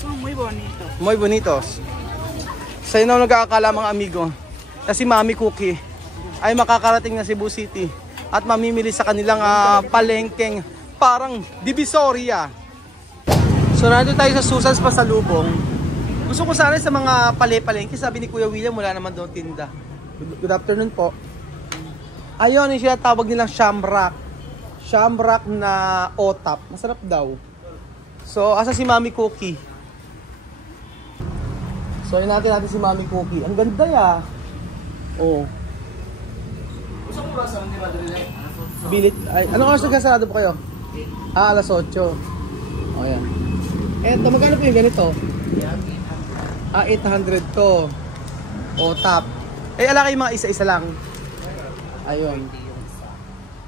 Son muy bonitos. Muy bonitos. Sa inyo nag-aakala mga amigo na si Mami Cookie ay makakarating na Cebu City at mamimili sa kanilang palengkeng parang Divisoria. So nandito tayo sa Susan's Pasalubong. Gusto ko sana sa mga palengke, sabi ni Kuya William wala naman doon tinda. Good afternoon po. Ayun, yung sinatawag nilang shamrock. Shamrock na otap. Masarap daw. So, asa si Mami Cookie? So, yun natin si Mami Cookie. Ang ganda ya. Oh. Gusto mo ba sa hindi madali? Bilit. Ay, anong oras nagkasarado po kayo? Alas 8. O, yan. Eto, magkano po yung ganito? 800 to. Otap. Ala kayo mga isa-isa lang. Ayun.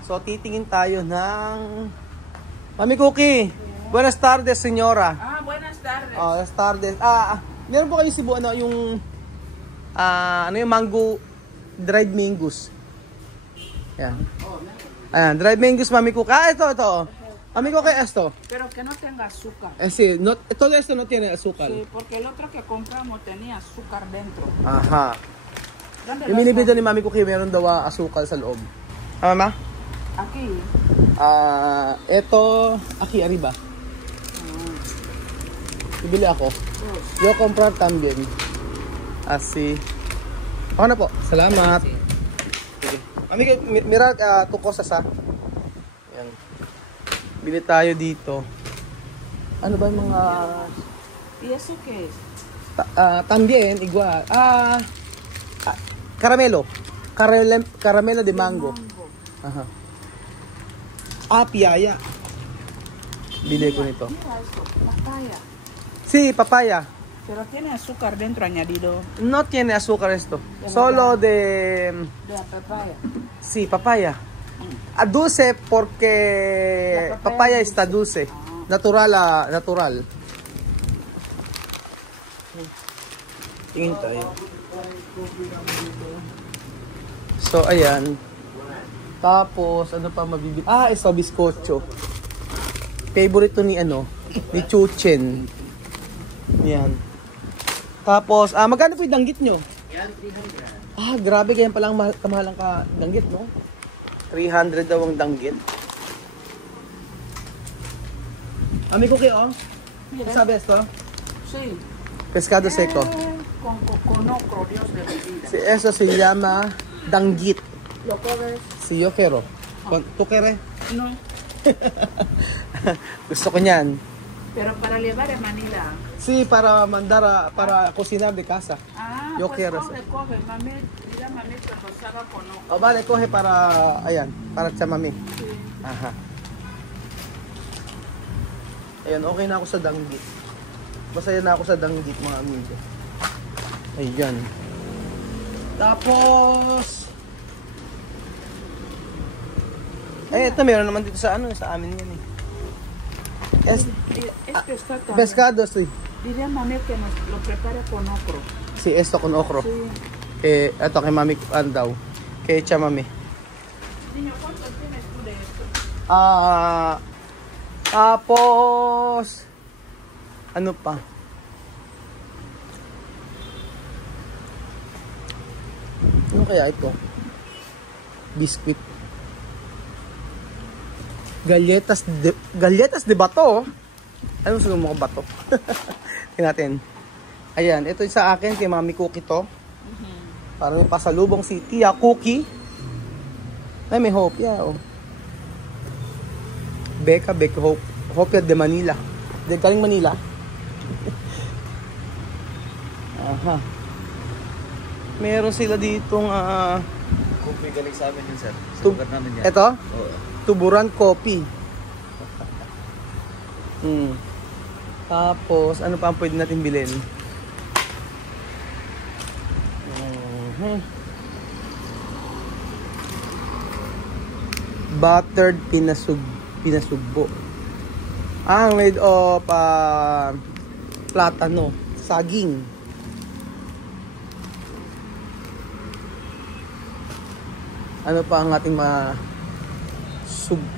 So, titingin tayo ng... Mami Cookie! Buenas tardes, señora. Buenas tardes. Buenas tardes. Meron po kayo Cebu, ano, yung yung mango, dried mangoes. Ayan. Ayan, dried mangoes, Mami Cookie. Ito. Mami Cookie, esto. Pero que no tenga azúcar. Sí, todo esto no tiene azúcar. Sí, porque el otro que compramos tenía azúcar dentro. Aha. Yung binibida ni Mami Cookie, meron daw asukal sa loob. Mama? Aquí. Ito, aquí arriba. Bibili ako. Yo comprar también. Así. Ako na po. Salamat. Sige. Mami, mira, tu cosas ha. Yan. Bili tayo dito. Ano ba yung mga... ¿Y eso qué es? También, igual. Caramelo. Caramelo de mango. Aha. Piyaya. Bili ko nito. Mira eso, papaya. Sí, papaya. Pero tiene azúcar dentro añadido. No tiene azúcar esto. Solo de... De la papaya. Sí, papaya. Dulce porque papaya está dulce. Natural. Tingin tayo. So, ayan. Tapos, ano pa mabibili? Ito, bizcocho. Favorite to ni Chuchen. Yan. Tapos, magkano po yung danggit nyo? Yan, 300. Grabe, ganyan palang kamahalang ka danggit, no? 300 daw ang danggit. Mami Cookie, sabi esto? Sí. Pescado seco. Con ocro, Dios de mi vida. Si eso se llama danggit. ¿Lo coges? Si yo quiero. ¿Tú quieres? No. Gusto ko niyan. Pero para llevar a Manila. Sí, para mandar para cocinar de casa. Yo pues quiero. coge. Mami, mira, mami, que rosaba con ocro. Vale, coge para, para sa mami. Sí. Aha. Ayan, okay na ako sa danggit. Masaya na ako sa danggit, mga amigo. Ayan. Tapos... ito meron naman dito sa sa amin yan Este está también. Pescado, sí. Diría mami que nos lo prepara con ocro. Sí, esto con okro. Sí. Ito kay mami, daw. Kay cha mami. Niño, ¿cuánto tienes tú de esto? Tapos... Ano pa? Ano kaya ito? Biscuit. Galletas de bato. Ano gusto mo bato? Tingnan natin. Ayan, ito sa akin kay Mami Cookie to. Para may pasalubong si Tia Cookie. Ay, may hopya, Becca Hope. Hopya de Manila. De galing Manila. Aha. Meron sila ditong Coffee galing sa amin yun, sir. Sa lugar namin yan. Ito? Oo. Tuburan coffee. Tapos, ano pa ang pwede natin bilhin? Buttered pinasugbo. Made of platano, saging. Ano pa ang ating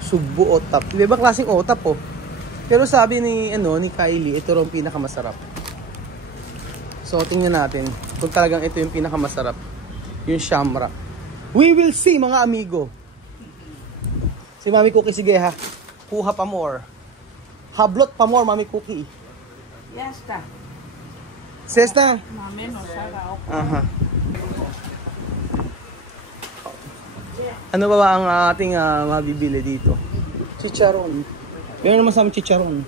sugbo otap? Iba klaseng otap Pero sabi ni Kylie, ito raw ang pinakamasarap. So tingnan natin kung talagang ito yung pinakamasarap. Yung shamrock. We will see mga amigo. Si Mami Cookie, sige ha. Kuha pa more. Hablot pa more, Mami Cookie. Ya está. Sesta? Mami, no sabe. Aha. Ano ba ang ating mabibili dito? Chicharon. Meron naman sa amin chicharon.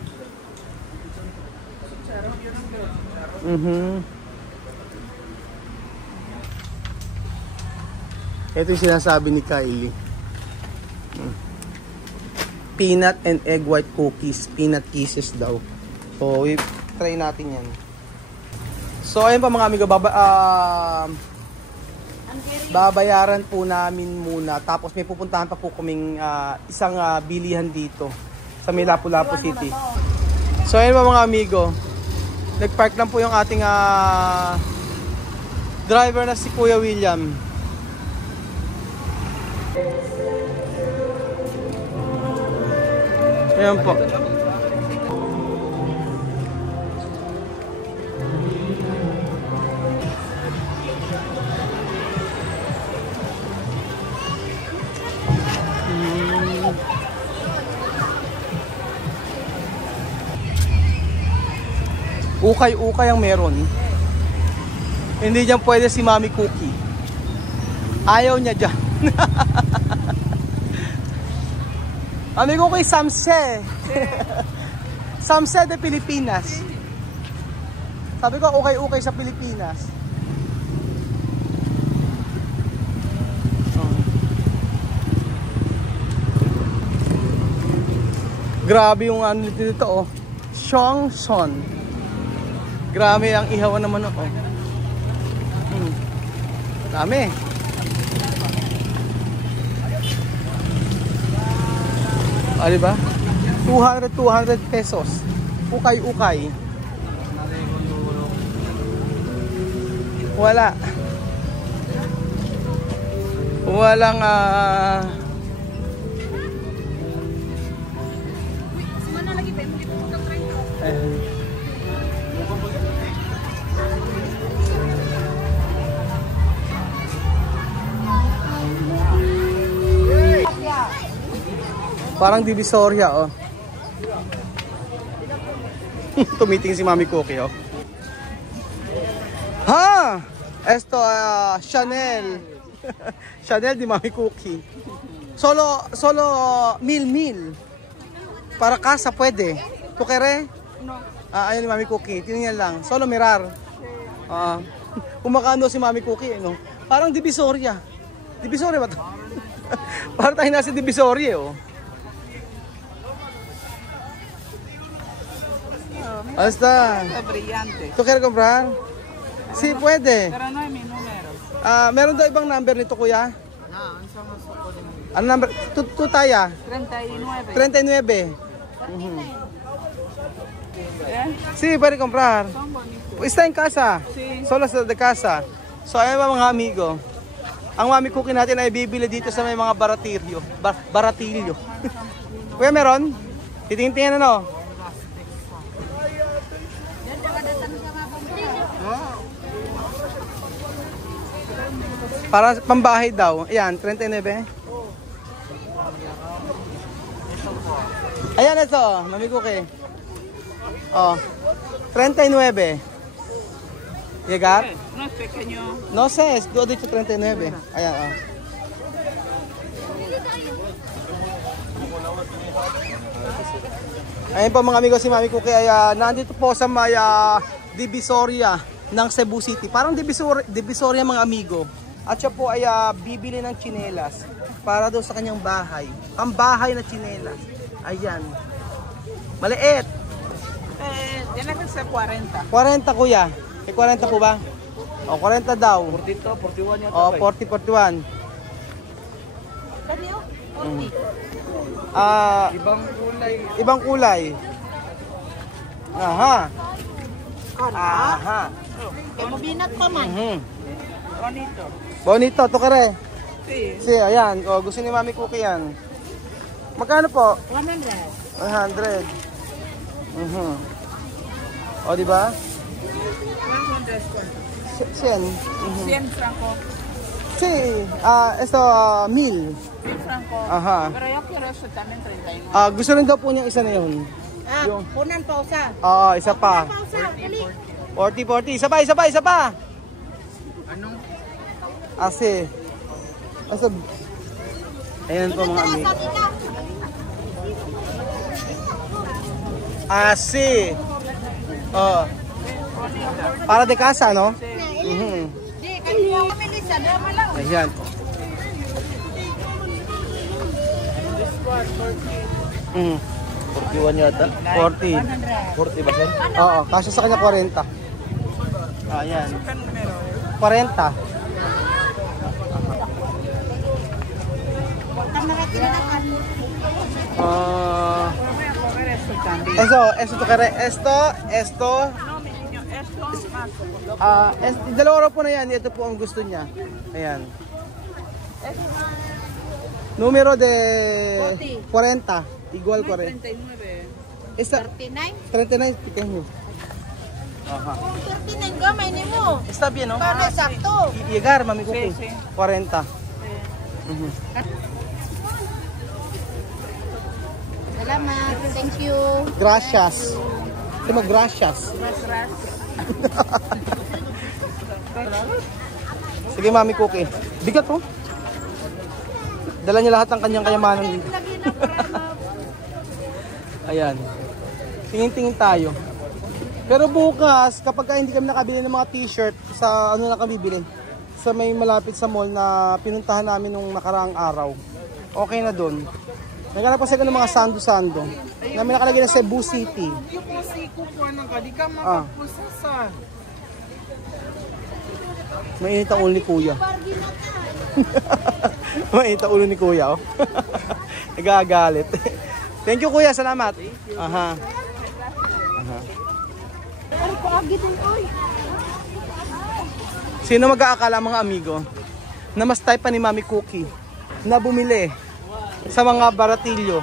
Ito yung sinasabi ni Kylie. Peanut and egg white cookies. Peanut kisses daw. So, try natin yan. So, ayun pa mga amigo. Babayaran po namin muna. Tapos may pupuntahan pa po kaming isang bilihan dito sa may Lapu-Lapu City. So, ayun pa mga amigo. Nag-park lang po yung ating driver na si Kuya William. Ayan po. Ukay-ukay ang meron. Hindi dyan pwede si Mami Cookie. Ayaw niya dyan. Mami Cookie, Samse. Samse de Pilipinas. Sabi ko, ukay-ukay sa Pilipinas. Grabe yung ano dito, oh. Shongson. Grabe ang ihawan naman ako. Dami. Ah, diba? 200 pesos. Ukay-ukay. Wala. Walang parang Divisoria, oh. Tumiting si Mami Cookie, oh. Ha! Esto, Chanel. Chanel di Mami Cookie. Solo mil. Para casa, pwede. Tukere? No. Ayun ni Mami Cookie. Tingnan lang. Solo mirar. Kumakano si Mami Cookie, no? Parang Divisoria. Divisoria ba ito? Parang tayo nasa Divisoria, oh. Hasta. Brillante. ¿Tú quieres comprar? Sí, puede. Pero no hay mi número. Meron daw ibang number nito, kuya? No, somos Ano number? Tu taya? 39. 39. ¿Eh? Sí, puede comprar. Son bonitos. Está en casa. Sí. Solo sa de casa. So, ayan ba mga amigo? Ang Mami Cookie natin ay bibili dito sa may mga baratilyo. Baratilyo. Kuya, meron? Titingin-tingin ano? Para pambahay daw. Ayan, 39. Ayan ito, Mami Cookie. Oh, 39. Llegar? No es pequeño. No sé, es dicho 39. Ayan, oh. Ayan po mga amigo, si Mami Cookie ay nandito po sa may Divisoria ng Cebu City. Parang Divisoria mga amigo. At siya po ay bibili ng tsinelas para doon sa kanyang bahay. Ang bahay na tsinelas. Ayan. Maliit. Tiene que ser 40. 40 kuya. 40 po ba? O, 40 daw. 41 yata. O, 40, 41. Ibang kulay. Aha. Aha. Mabinat pa man. Bonito. Bonito, to kare. Sí. Si, ayan. O, gusto ni Mami Cookie yan. Magkano po? 100. 100. O, di ba? 100 descuento. 100. 100 franco. Sí, esto, 1000. 100 franco. Ajá. Pero yo quiero eso también 39. Gusto rin daw po niya isa na yun. Yung, Unan pausa. oo, isa pa. Pausa, dali. 40. Isa pa. Anong? Asi. Asa, ayan po mga amigo. Asi. Oh. Para de casa, no? Di, kanina kami lisa. Drama lang. Ayan. Mm. 41 yata. 40. 40 ba sir? Oo, kasya sa kanya 40. Ayan. 40. Esto. No, mi niño, esto más. Dalawa raw po na yan. Ito po ang gusto niya. Ayan. Numero de 40. Igual 40. 39. Esta, 39? 39 pequeño. Ajá. Kung 39 gamay ni mo. Está bien, ¿no? Para sakto. Llegar, mami ko. Sí, sí. 40. Salamat. Thank you. Gracias. Timo, gracias. Sige, mami Cookie. Bigat po. Dala niya lahat ng kanyang kayamanan dito. Ayan. Tingin-tingin tayo. Pero bukas, kapag hindi kami nakabili ng mga t-shirt, sa ano na kami bili? Sa may malapit sa mall na pinuntahan namin nung nakaraang araw. Okay na dun. Naghanap pa sila ng mga sando-sando. Na may nakalagay na Cebu City. Mainit ang ulo ni Kuya. Mainit ang ulo ni Kuya, oh. Nagagalit. Thank you, Kuya. Salamat. Aha. Sino mag-aakala, mga amigo, na mas type pa ni Mami Cookie na bumili sa mga baratilyo?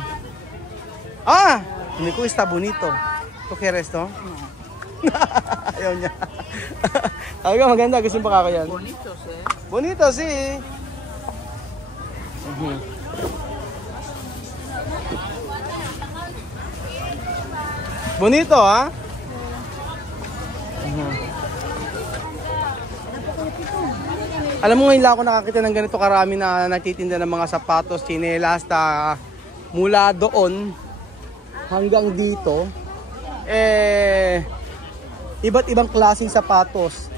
Mami Cookie, está bonito. ¿Tú quieres to? Ayaw niya. Ayaw, maganda. Gusto mo pa kakayan? Bonitos, eh. Bonito, si. Bonito, ha? Alam mo, ngayon lang ako nakakita ng ganito karami na nagtitinda ng mga sapatos, tsinelas, mula doon hanggang dito. Iba't ibang klaseng sapatos.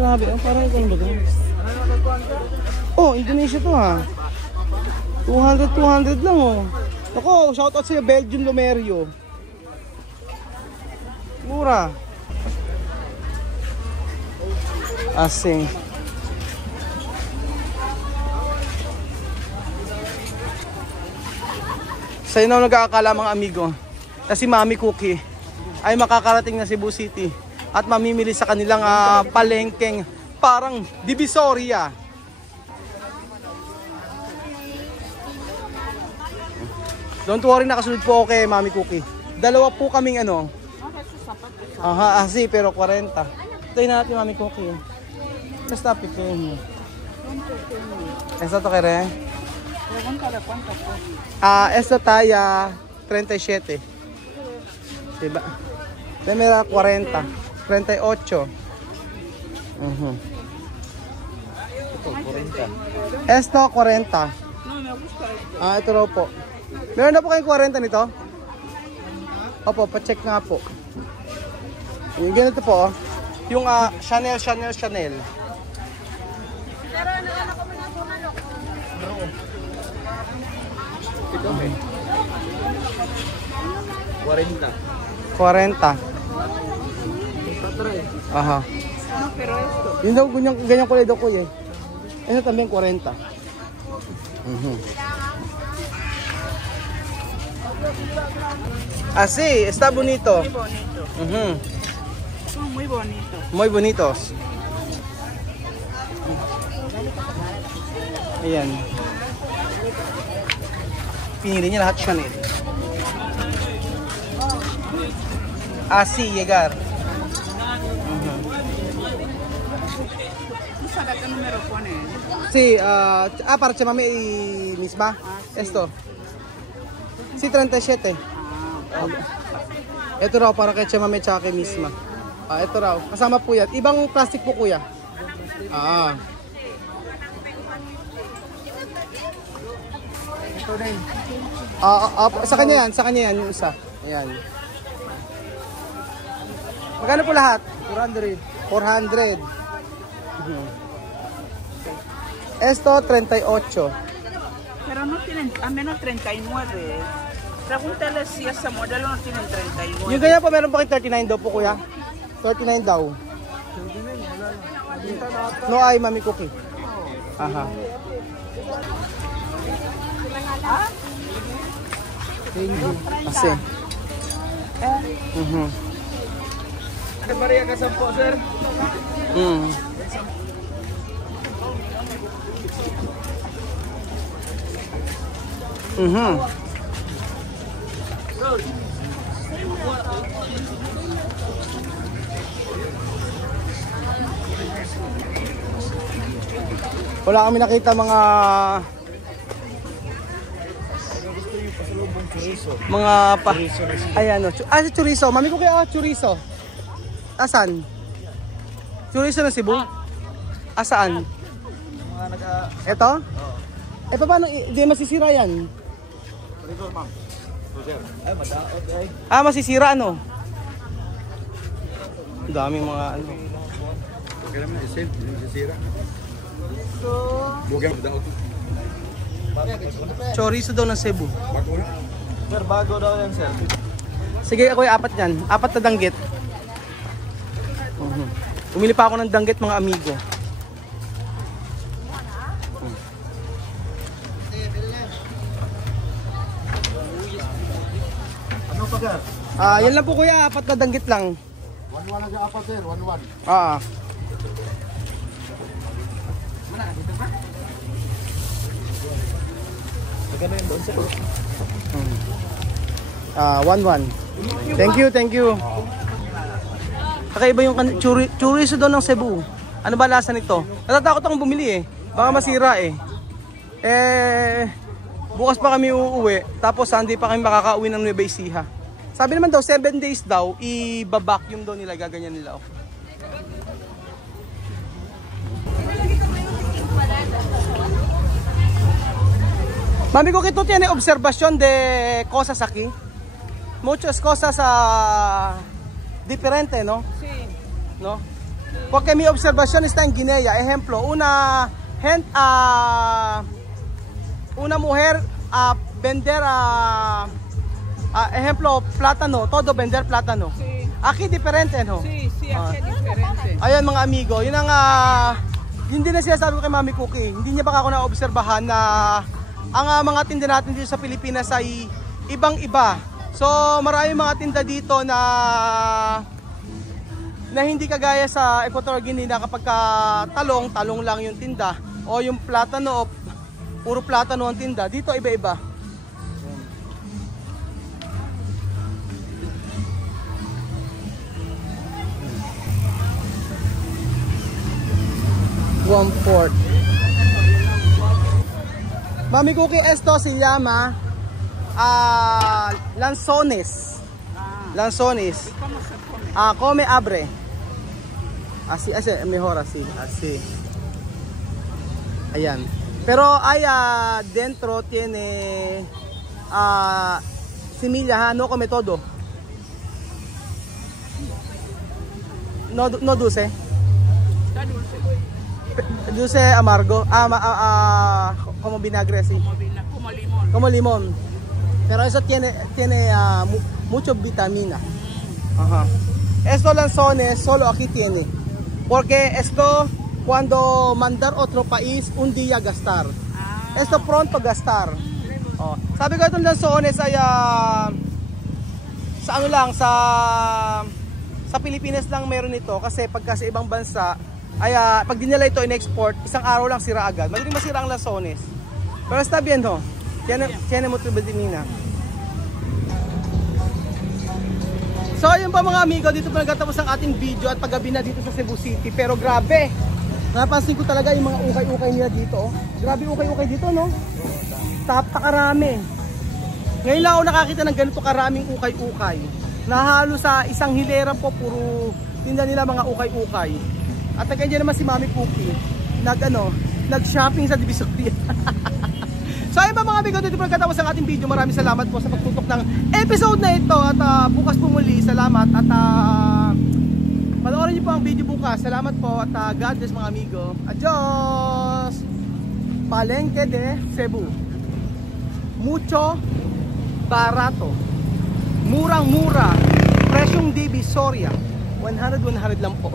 Grabe, parang ito ba ito? Oh, Indonesia to, ha? 200 lang, oh. Ako, shoutout sa'yo, Belgium Lomerio. Mura. Asing. Sa'yo na nag-aakala, mga amigo, na si Mami Cookie ay makakarating na Cebu City at mamimili sa kanilang palengkeng parang Divisoria. Don't worry, nakasunod po ako kay Mami Cookie. Dalawa po kaming ano. Pero 40. Ito yung natin, Mami Cookie. Basta pequeño. Esta to kere? Esta talla 37. Diba? Mira 40. 38. Ito, 40. Esto 40. No, me gusta esto. Ito raw po. Meron na po kayong 40 nito? Opo, pa-check nga po. Yung ganito po, yung Chanel. Ito may 40. 40. Aha. No, pero esto. Yun daw, ganyan kulay daw kuya. Ito también 40. Así, está bonito. Muy bonito. Son muy bonitos. Muy bonitos. Ayan. Pinili niya lahat Chanel. Sí, llegar. ¿Tú sabes qué número pone? Sí, para chamame y misma. Sí. Esto. Sí, 37. Ito raw para kay chamame tsaka kay misma. Ito raw. Kasama po yan. Ibang plastic po kuya. Ito din. Sa kanya yan yung isa. Ayan. Magkano po lahat? 400. 400. Esto 38. Pero no tienen, a menos 39. Pregúntale si ese modelo no tienen 39. Yung ganyan po meron pa kay 39 daw po kuya. 39 daw. No ay mami cookie. Aha. Kasi. Ano Maria ka 10, sir? Wala kami nakita mga ayan o. Si chorizo. Mami ko kaya chorizo. Asan? Chorizo ng Cebu? Asaan? Mga Ito? Paano? Di masisira yan? Rigor, ma'am. Sir. Ay, madaot ay. Masisira ano? Ang daming mga ano. Okay naman, isin. Hindi masisira. Bugang madaot. Chorizo daw ng Cebu. Bago na. Sir, bago daw yan, sir. Sige, ako yung 4 yan. 4 na danggit. Umili pa ako ng danggit mga amigo. Ano pa, sir? Yan lang po kuya, 4 na danggit lang. 1-1 na apat, sir. 1-1. Magkano yung doon, sir? 1-1. Thank you. Kakaiba yung chorizo daw ng Cebu. Ano ba lasa nito? Natatakot akong bumili eh. Baka masira eh. Bukas pa kami uuwi. Tapos hindi pa kami makakauwi ng Nueva Ecija. Sabi naman daw 7 days daw, i-vacuum daw nila, gaganyan nila. Mami ko kito tiene observación de cosas aquí. Muchas cosas diferente, ¿no? Sí. ¿No? Porque mi observación está en Guinea. Ejemplo, una mujer a vender ejemplo, plátano, todo vender plátano. Sí. Aquí diferente, ¿no? Sí, aquí es diferente. Ayan mga amigo, yun ang yun din na sinasabi ko kay Mami Cookie. Hindi niya baka ako na-obserbahan na ang mga tinda natin dito sa Pilipinas ay ibang-iba. So marami mga tinda dito na hindi kagaya sa Equatorial Guinea na kapag talong lang yung tinda o yung plátano o puro plátano ang tinda. Dito iba-iba. One-fourth. Mami Cookie, esto se llama lanzones. Lanzones. ¿Cómo se come? Come abre. Así, mejor así. Ayan. Pero hay dentro tiene semilla, no come todo. No dulce. Está dulce. Dulce amargo. Como vinagre así. Como limón. Como limón. Pero eso tiene mucho vitamina. Ajá. Estos lanzones solo aquí tiene. Porque esto cuando mandar otro país un día gastar. Esto pronto gastar. Sabi ko itong lanzones ay sa Pilipinas lang meron ito kasi pagka sa ibang bansa ay pag dinala ito in-export, isang araw lang sira agad. Madaling masira ang lanzones. Pero está bien, no? Tiene mucho vitamina. So ayun pa mga amigo, dito pa nagtatapos ang ating video at paggabi na dito sa Cebu City. Pero grabe, napansin ko talaga yung mga ukay-ukay nila dito. Grabe ukay-ukay dito, no? Tapakarami. Ngayon lang ako nakakita ng ganito karaming ukay-ukay. Nahalo sa isang hilera po, puro tinda nila mga ukay-ukay. At nagkanya naman si Mami Cookie, nag-shopping sa Divisoria. So ayun pa mga amigo, dito po nagtatapos ang ating video. Maraming salamat po sa pagtutok ng episode na ito. At bukas po muli, salamat. At panoorin niyo po ang video bukas. Salamat po at God bless mga amigo. Adios! Palengke de Cebu. Mucho barato. Murang-mura. Presyong Divisoria. 100 lang po.